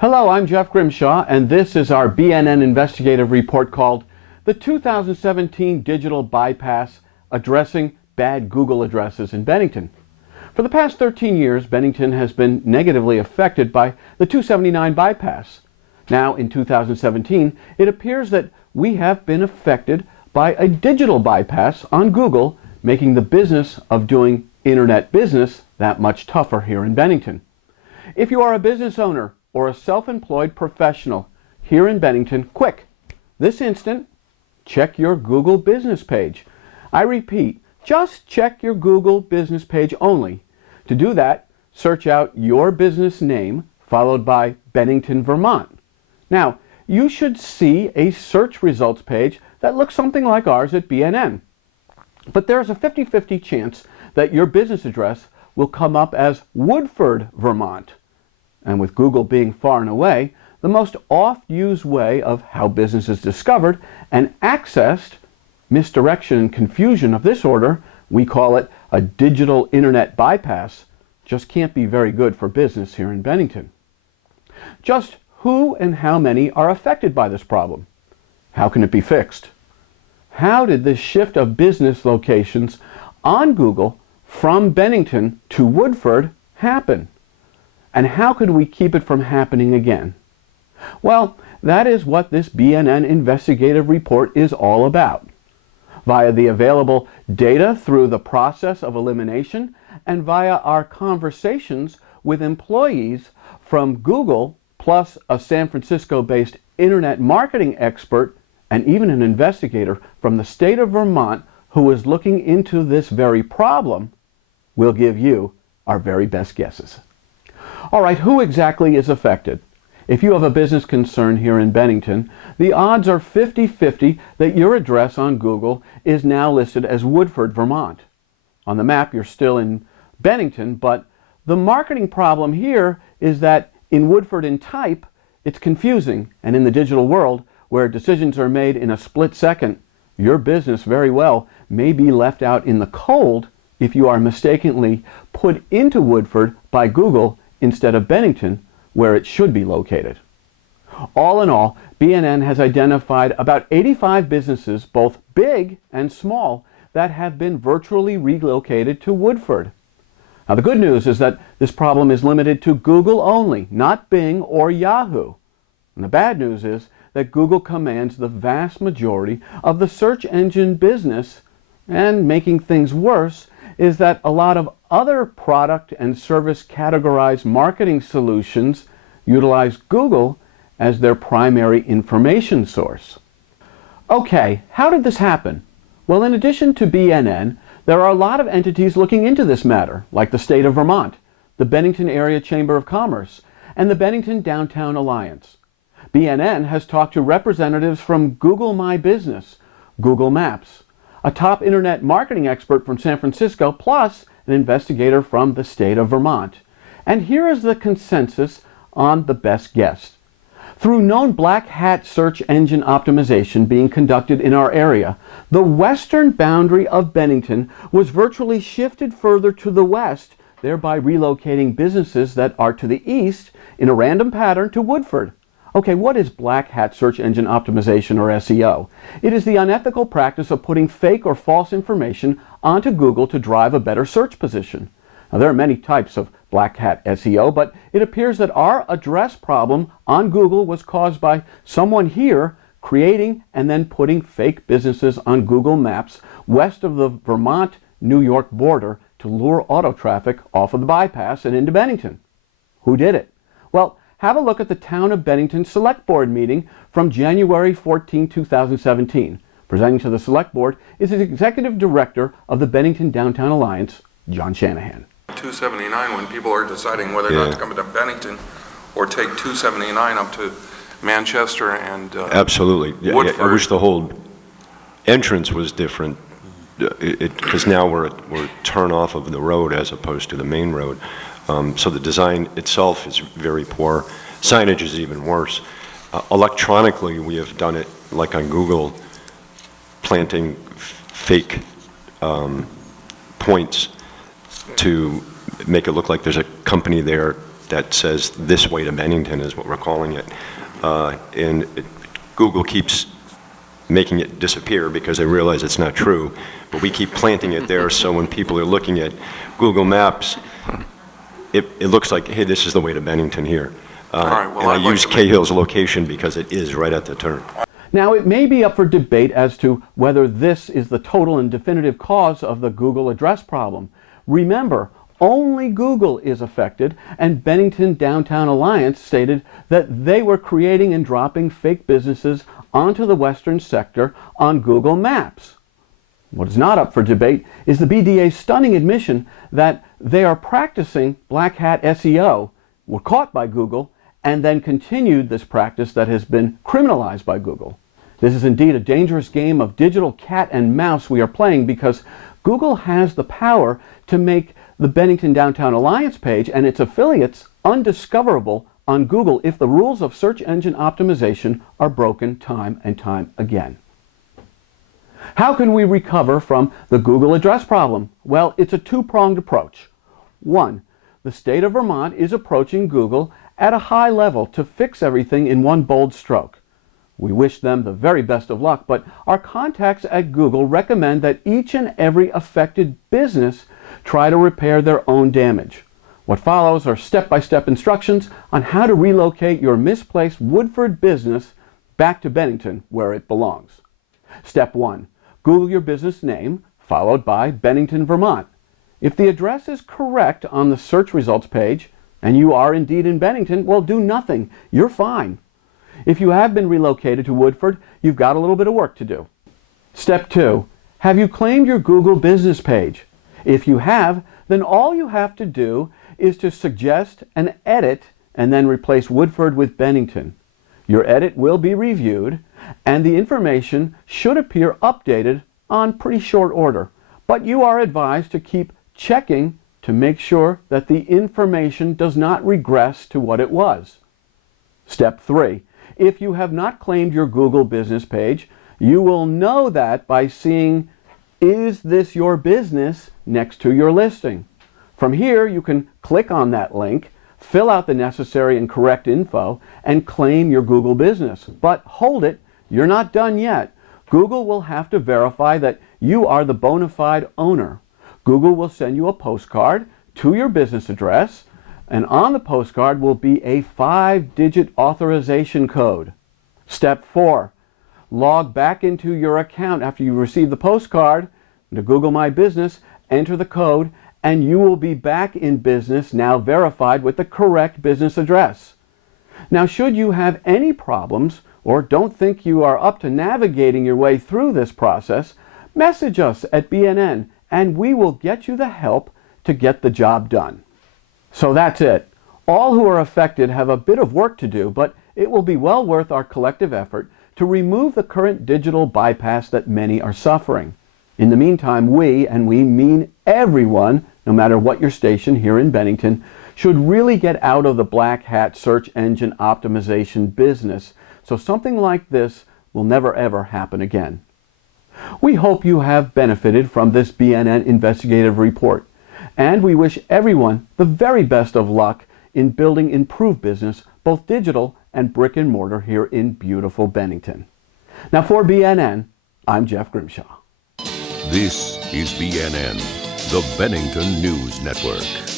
Hello, I'm Jeff Grimshaw, and this is our BNN investigative report called The 2017 Digital Bypass Addressing Bad Google Addresses in Bennington. For the past 13 years, Bennington has been negatively affected by the 279 bypass. Now, in 2017, it appears that we have been affected by a digital bypass on Google, making the business of doing internet business that much tougher here in Bennington. If you are a business owner or a self-employed professional here in Bennington, quick, this instant, check your Google business page. I repeat, just check your Google business page only. To do that, search out your business name followed by Bennington, Vermont. Now, you should see a search results page that looks something like ours at BNN. But there's a 50-50 chance that your business address will come up as Woodford, Vermont. And with Google being far and away the most oft-used way of how business is discovered and accessed, misdirection and confusion of this order, we call it a digital internet bypass, just can't be very good for business here in Bennington. Just who and how many are affected by this problem? How can it be fixed? How did this shift of business locations on Google from Bennington to Woodford happen? And how could we keep it from happening again? Well, that is what this BNN investigative report is all about. Via the available data through the process of elimination and via our conversations with employees from Google, plus a San Francisco-based internet marketing expert and even an investigator from the state of Vermont who is looking into this very problem, we'll give you our very best guesses. All right, who exactly is affected? If you have a business concern here in Bennington, the odds are 50-50 that your address on Google is now listed as Woodford, Vermont. On the map, you're still in Bennington, but the marketing problem here is that in Woodford in type, it's confusing, and in the digital world, where decisions are made in a split second, your business very well may be left out in the cold if you are mistakenly put into Woodford by Google instead of Bennington, where it should be located. All in all, BNN has identified about 85 businesses, both big and small, that have been virtually relocated to Woodford. Now, the good news is that this problem is limited to Google only, not Bing or Yahoo. And the bad news is that Google commands the vast majority of the search engine business, and making things worse is that a lot of other product and service categorized marketing solutions utilize Google as their primary information source. Okay, how did this happen? Well, in addition to BNN, there are a lot of entities looking into this matter, like the state of Vermont, the Bennington Area Chamber of Commerce, and the Bennington Downtown Alliance. BNN has talked to representatives from Google My Business, Google Maps, a top internet marketing expert from San Francisco, plus an investigator from the state of Vermont. And here is the consensus on the best guess. Through known black hat search engine optimization being conducted in our area, the western boundary of Bennington was virtually shifted further to the west, thereby relocating businesses that are to the east in a random pattern to Woodford. Okay, what is black hat search engine optimization, or SEO? It is the unethical practice of putting fake or false information onto Google to drive a better search position. Now, there are many types of black hat SEO, but it appears that our address problem on Google was caused by someone here creating and then putting fake businesses on Google Maps west of the Vermont-New York border to lure auto traffic off of the bypass and into Bennington. Who did it? Well, have a look at the Town of Bennington Select Board meeting from January 14, 2017. Presenting to the Select Board is the Executive Director of the Bennington Downtown Alliance, John Shanahan. 279 when people are deciding whether or not to come to Bennington or take 279 up to Manchester and Absolutely. Yeah, I wish the whole entrance was different, because now we're turn off of the road as opposed to the main road. So the design itself is very poor. Signage is even worse. Electronically, we have done it like on Google, planting fake points to make it look like there's a company there that says "This way to Bennington" is what we're calling it, Google keeps making it disappear because they realize it's not true. But we keep planting it there, so when people are looking at Google Maps, it looks like, hey, this is the way to Bennington here. All right, well, and I use Cahill's location because it is right at the turn. Now, it may be up for debate as to whether this is the total and definitive cause of the Google address problem. Remember, only Google is affected, and Bennington Downtown Alliance stated that they were creating and dropping fake businesses onto the western sector on Google Maps. What is not up for debate is the BDA's stunning admission that they are practicing black hat SEO, were caught by Google, and then continued this practice that has been criminalized by Google. This is indeed a dangerous game of digital cat and mouse we are playing, because Google has the power to make the Bennington Downtown Alliance page and its affiliates undiscoverable on Google if the rules of search engine optimization are broken time and time again. How can we recover from the Google address problem? Well, it's a two-pronged approach. One, the state of Vermont is approaching Google at a high level to fix everything in one bold stroke. We wish them the very best of luck, but our contacts at Google recommend that each and every affected business try to repair their own damage. What follows are step-by-step instructions on how to relocate your misplaced Woodford business back to Bennington, where it belongs. Step 1. Google your business name, followed by Bennington, Vermont. If the address is correct on the search results page, and you are indeed in Bennington, well, do nothing. You're fine. If you have been relocated to Woodford, you've got a little bit of work to do. Step 2. Have you claimed your Google business page? If you have, then all you have to do is to suggest an edit and then replace Woodford with Bennington. Your edit will be reviewed, and the information should appear updated on pretty short order. But you are advised to keep checking to make sure that the information does not regress to what it was. Step 3. If you have not claimed your Google business page, you will know that by seeing "Is this your business?" next to your listing. From here, you can click on that link, fill out the necessary and correct info, and claim your Google business. But hold it, you're not done yet. Google will have to verify that you are the bona fide owner. Google will send you a postcard to your business address, and on the postcard will be a 5-digit authorization code. Step 4. Log back into your account after you receive the postcard to Google My Business, enter the code, and you will be back in business, now verified with the correct business address. Now, should you have any problems or don't think you are up to navigating your way through this process, message us at BNN and we will get you the help to get the job done. So that's it. All who are affected have a bit of work to do, but it will be well worth our collective effort to remove the current digital bypass that many are suffering. In the meantime, we, and we mean everyone, no matter what your station here in Bennington, should really get out of the black hat search engine optimization business, so something like this will never ever happen again. We hope you have benefited from this BNN investigative report, and we wish everyone the very best of luck in building improved business, both digital and brick and mortar, here in beautiful Bennington. Now, for BNN, I'm Jeff Grimshaw. This is BNN, the Bennington News Network.